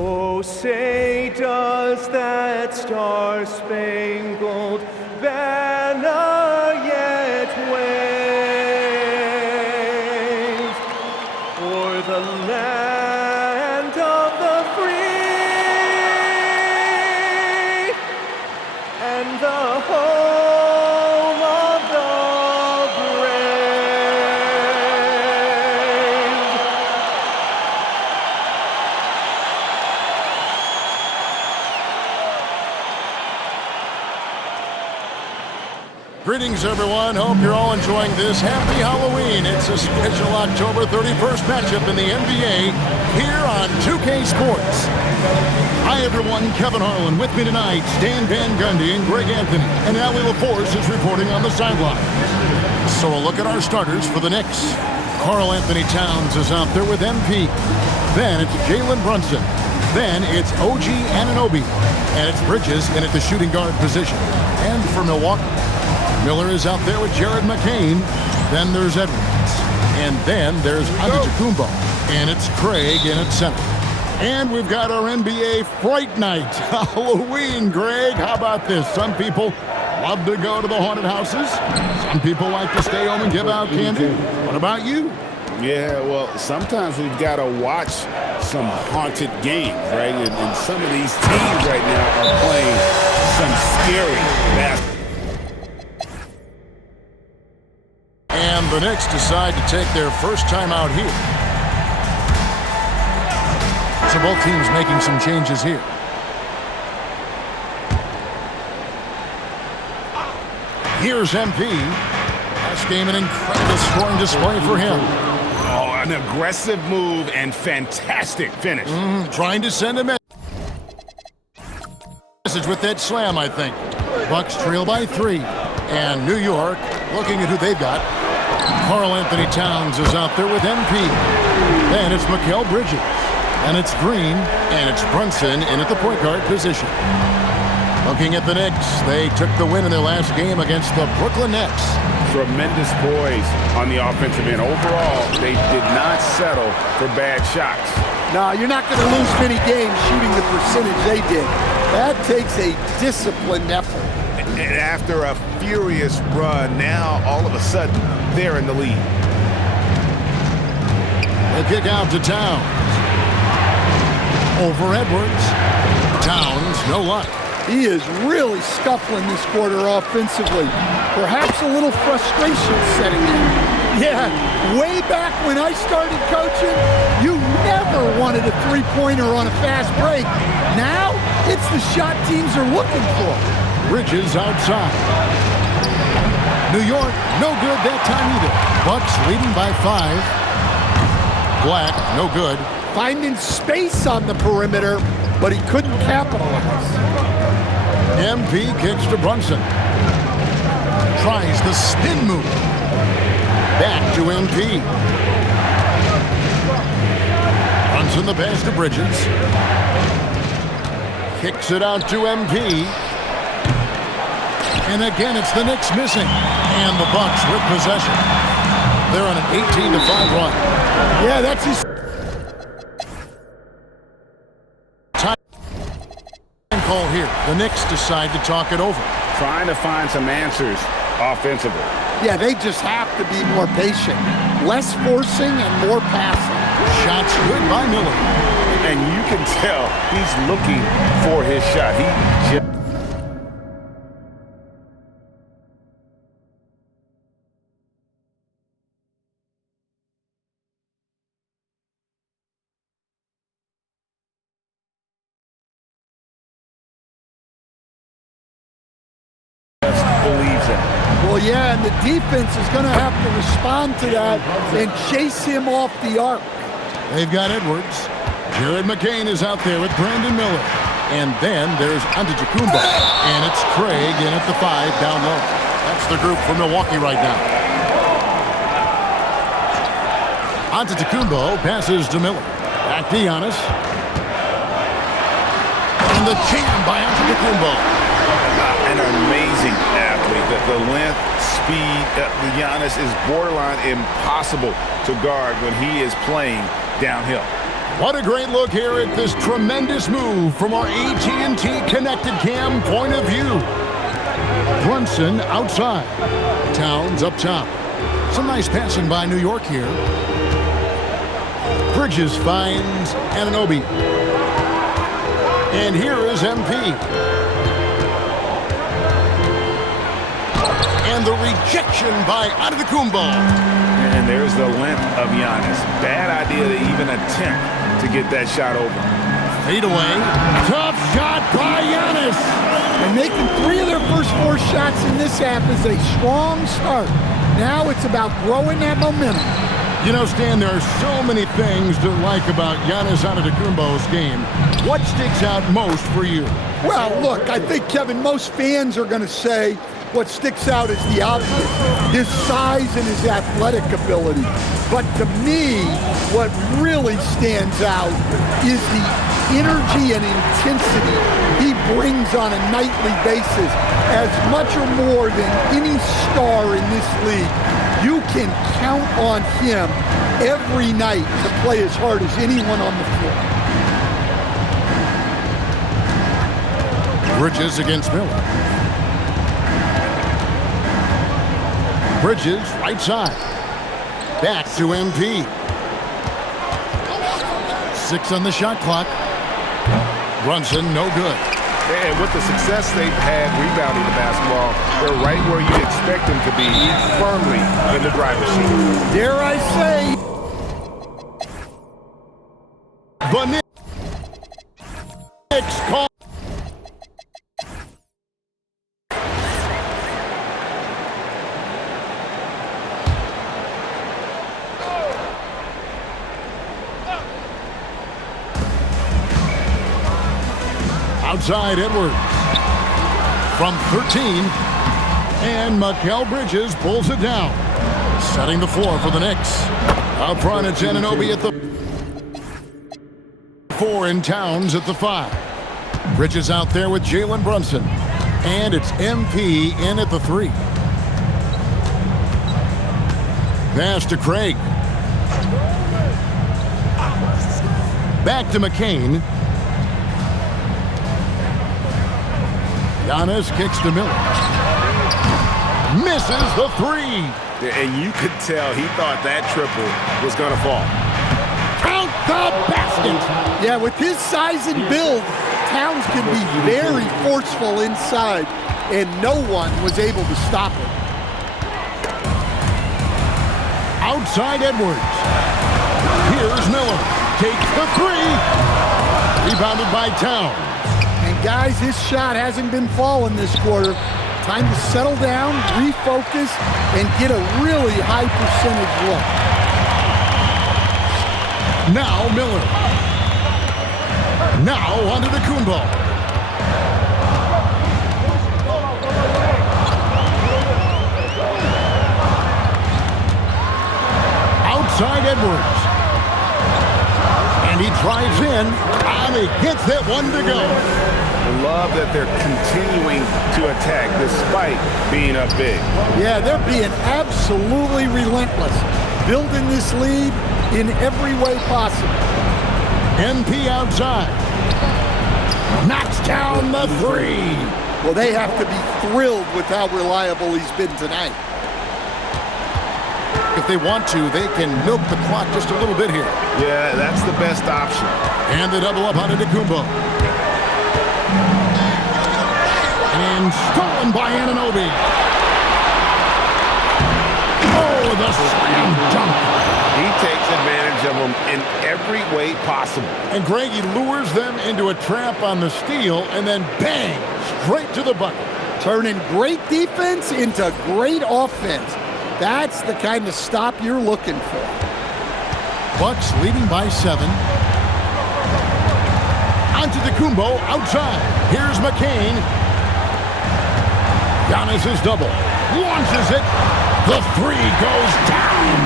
Oh, say does that star-spangled banner yet wave o'er the land of the free and the home of the brave? Greetings, everyone. Hope you're all enjoying this. Happy Halloween. It's a special October 31st matchup in the NBA here on 2K Sports. Hi, everyone. Kevin Harlan with me tonight. Stan Van Gundy and Greg Anthony. And Allie LaForce is reporting on the sideline. So a look at our starters for the Knicks. Karl-Anthony Towns is out there with MP. Then it's Jalen Brunson. Then it's OG Anunoby. And it's Bridges in at the shooting guard position. And for Milwaukee, Miller is out there with Jared McCain. Then there's Edwards. And then there's Antetokounmpo. And it's Craig in at center. And we've got our NBA Fright Night. Halloween, Greg. How about this? Some people love to go to the haunted houses. Some people like to stay home and give out candy. What about you? Yeah, well, sometimes we've got to watch some haunted games, right? And some of these teams right now are playing some scary basketball. And the Knicks decide to take their first time out here. So both teams making some changes here. Here's MP. Last game, an incredible scoring display for him. Oh, an aggressive move and fantastic finish. Trying to send a message with that slam, I think. Bucks trail by 3. And New York looking at who they've got. Karl-Anthony Towns is out there with MP. Then it's Mikal Bridges. And it's Green. And it's Brunson in at the point guard position. Looking at the Knicks, they took the win in their last game against the Brooklyn Nets. Tremendous poise on the offensive end. Overall, they did not settle for bad shots. No, you're not going to lose many games shooting the percentage they did. That takes a disciplined effort. And after a furious run, now all of a sudden, they're in the lead. The kick out to Towns. Over Edwards. Towns, no luck. He is really scuffling this quarter offensively. Perhaps a little frustration setting in. Yeah, way back when I started coaching, you never wanted a three-pointer on a fast break. Now, it's the shot teams are looking for. Bridges outside. New York, no good that time either. Bucks leading by 5. Black, no good. Finding space on the perimeter, but he couldn't capitalize. MP kicks to Brunson. Tries the spin move. Back to MP. Brunson the pass to Bridges. Kicks it out to MP. And again, it's the Knicks missing. And the Bucks with possession. They're on an 18-5 run. Yeah, that's his time call here. The Knicks decide to talk it over. Trying to find some answers offensively. Yeah, they just have to be more patient. Less forcing and more passing. Shots good by Miller. And you can tell he's looking for his shot. He just believes in. Well, yeah, and the defense is going to have to respond to that and chase him off the arc. They've got Edwards. Jared McCain is out there with Brandon Miller. And then there's Antetokounmpo. And it's Craig in at the 5 down low. That's the group for Milwaukee right now. Antetokounmpo passes to Miller. Back to Giannis. And the jam by Antetokounmpo. An amazing athlete. The length, speed, Giannis is borderline impossible to guard when he is playing downhill. What a great look here at this tremendous move from our AT&T Connected Cam point of view. Brunson outside. Towns up top. Some nice passing by New York here. Bridges finds Anunoby. And here is MP. And the rejection by Antetokounmpo. And there's the length of Giannis. Bad idea to even attempt to get that shot over. Fade away. Tough shot by Giannis. And making 3 of their first 4 shots in this half is a strong start. Now it's about growing that momentum. You know, Stan, there are so many things to like about Giannis Antetokounmpo's game. What sticks out most for you? Well, look, I think, Kevin, most fans are going to say what sticks out is the obvious, his size and his athletic ability. But to me, what really stands out is the energy and intensity he brings on a nightly basis, as much or more than any star in this league. You can count on him every night to play as hard as anyone on the floor. Bridges against Miller. Bridges, right side. Back to MP. 6 on the shot clock. Brunson, no good. And with the success they've had rebounding the basketball, they're right where you expect them to be, firmly in the driver's seat. Dare I say, The Knicks call. Outside Edwards from 13, and Mikal Bridges pulls it down, setting the floor for the Knicks. Out front, it's Anunoby at the 4 and Towns at the 5. Bridges out there with Jalen Brunson, and it's MP in at the 3. Pass to Craig. Back to McCain. Giannis kicks to Miller. Misses the 3. And you could tell he thought that triple was going to fall. Count the basket. yeah, with his size and build, Towns can be very forceful inside, and no one was able to stop him. Outside Edwards. Here's Miller. Takes the 3. Rebounded by Towns. And guys, his shot hasn't been falling this quarter. Time to settle down, refocus, and get a really high percentage look. Now Miller. Now Antetokounmpo. Outside Edwards. And he drives in, and he gets that one to go. Love that they're continuing to attack despite being up big. Yeah, they're being absolutely relentless, building this lead in every way possible. MP outside. Knocks down the 3. Well, they have to be thrilled with how reliable he's been tonight. If they want to, they can milk the clock just a little bit here. Yeah, that's the best option. And they double up on Antetokounmpo. And stolen by Anunoby. Oh, the slam dunk. He takes advantage of them in every way possible. And Greg, he lures them into a trap on the steal, and then bang, straight to the bucket. Turning great defense into great offense. That's the kind of stop you're looking for. Bucks leading by 7. Antetokounmpo outside. Here's McCain. Giannis is double. Launches it. The 3 goes down.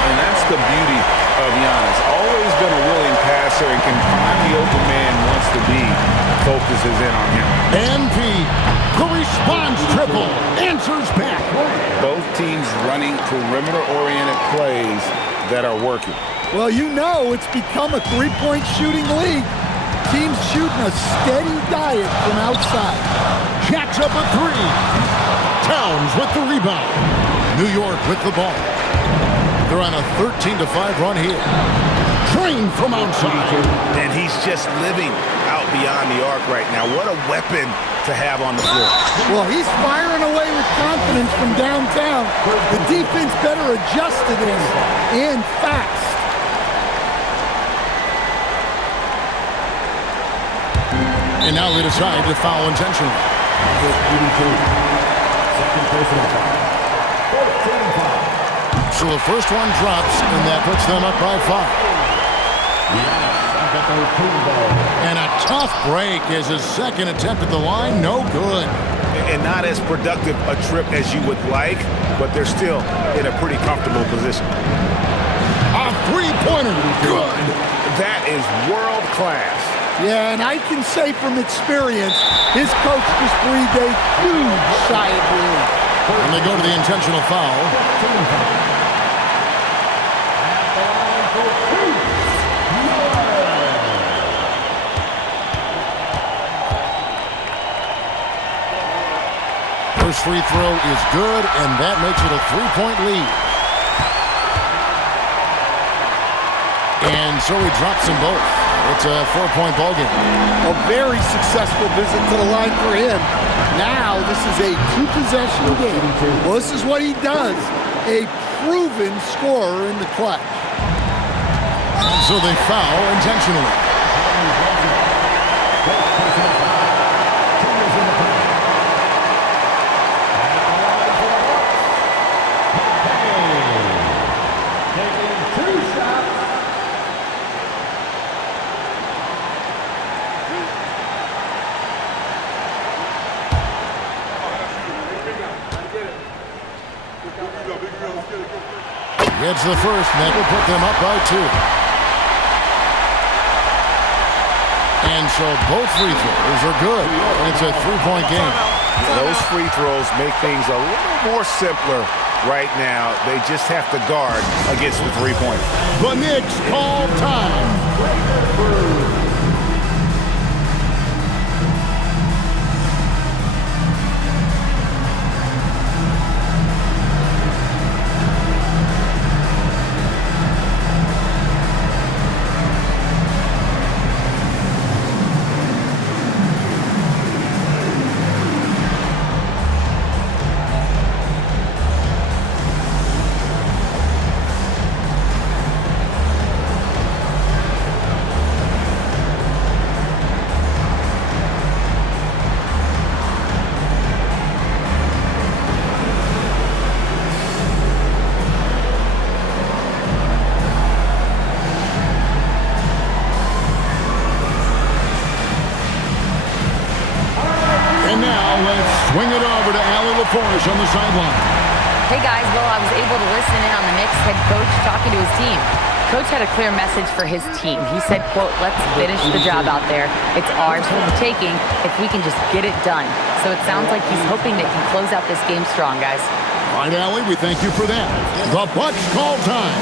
And that's the beauty of Giannis. Always been a willing passer and can find the open man wants to be. Focuses in on him. MP, the response triple, answers back. Both teams running perimeter-oriented plays that are working. Well, you know it's become a three-point shooting league. Teams shooting a steady diet from outside. Jacks up a three. Towns with the rebound. New York with the ball. They're on a 13-5 run here. Train from outside. And he's just living out beyond the arc right now. What a weapon to have on the floor. Well, he's firing away with confidence from downtown. The defense better adjust to this, and fast. And now they decide to foul intentionally. So the first one drops, and that puts them up by 5. And a tough break as his second attempt at the line, no good. And not as productive a trip as you would like, but they're still in a pretty comfortable position. A three-pointer, good. That is world class. Yeah, and I can say from experience, his coach just breathed a huge sigh of relief. And they go to the intentional foul. First free throw is good, and that makes it a three-point lead. And so he drops them both. It's a 4-point ball game. A very successful visit to the line for him. Now this is a two-possession game. Well, this is what he does. A proven scorer in the clutch. So they foul intentionally. Gets the first, and that will put them up by 2. And so both free throws are good. It's a 3-point game. Those free throws make things a little more simpler right now. They just have to guard against the three-pointer. The Knicks call time. Swing it over to Allie LaForge on the sideline. Hey guys, well, I was able to listen in on the Knicks head coach talking to his team. Coach had a clear message for his team. He said, quote, let's finish the job out there. It's ours for the taking if we can just get it done. So it sounds like he's hoping they can close out this game strong, guys. All right, Allie, we thank you for that. The Bucks call time.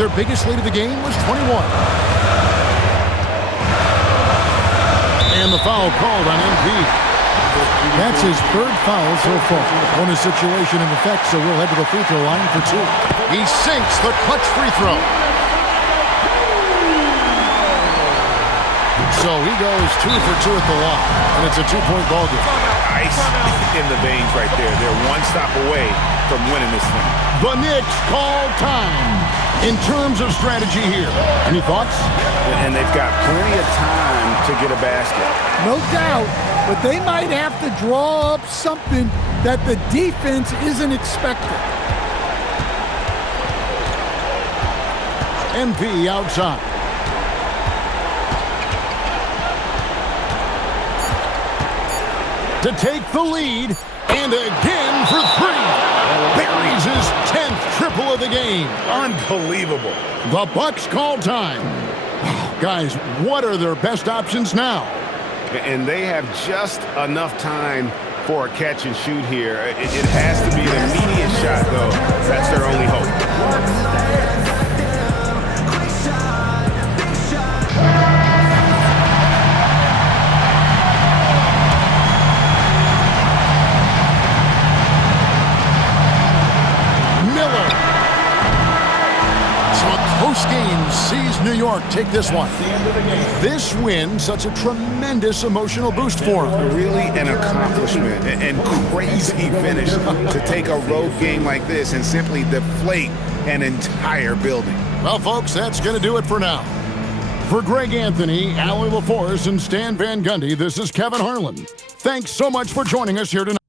Their biggest lead of the game was 21. And the foul called on Embiid. That's his third foul so far. Bonus situation in effect, so we'll head to the free throw line for 2. He sinks the clutch free throw. So he goes 2 for 2 at the line, and it's a 2-point ball game. Ice in the veins right there. They're one stop away from winning this thing. The Knicks call time. In terms of strategy here, any thoughts? And they've got plenty of time to get a basket. No doubt, but they might have to draw up something that the defense isn't expecting. MP outside. To take the lead, and again for three. Buries his 10th triple of the game. Unbelievable. The Bucks call time. Guys, what are their best options now? And they have just enough time for a catch and shoot here. It has to be an immediate shot, though. That's their only hope. Close game sees New York take this one. This win, such a tremendous emotional boost for them. Really an accomplishment and crazy finish to take a road game like this and simply deflate an entire building. Well, folks, that's going to do it for now. For Greg Anthony, Allie LaForce, and Stan Van Gundy, this is Kevin Harlan. Thanks so much for joining us here tonight.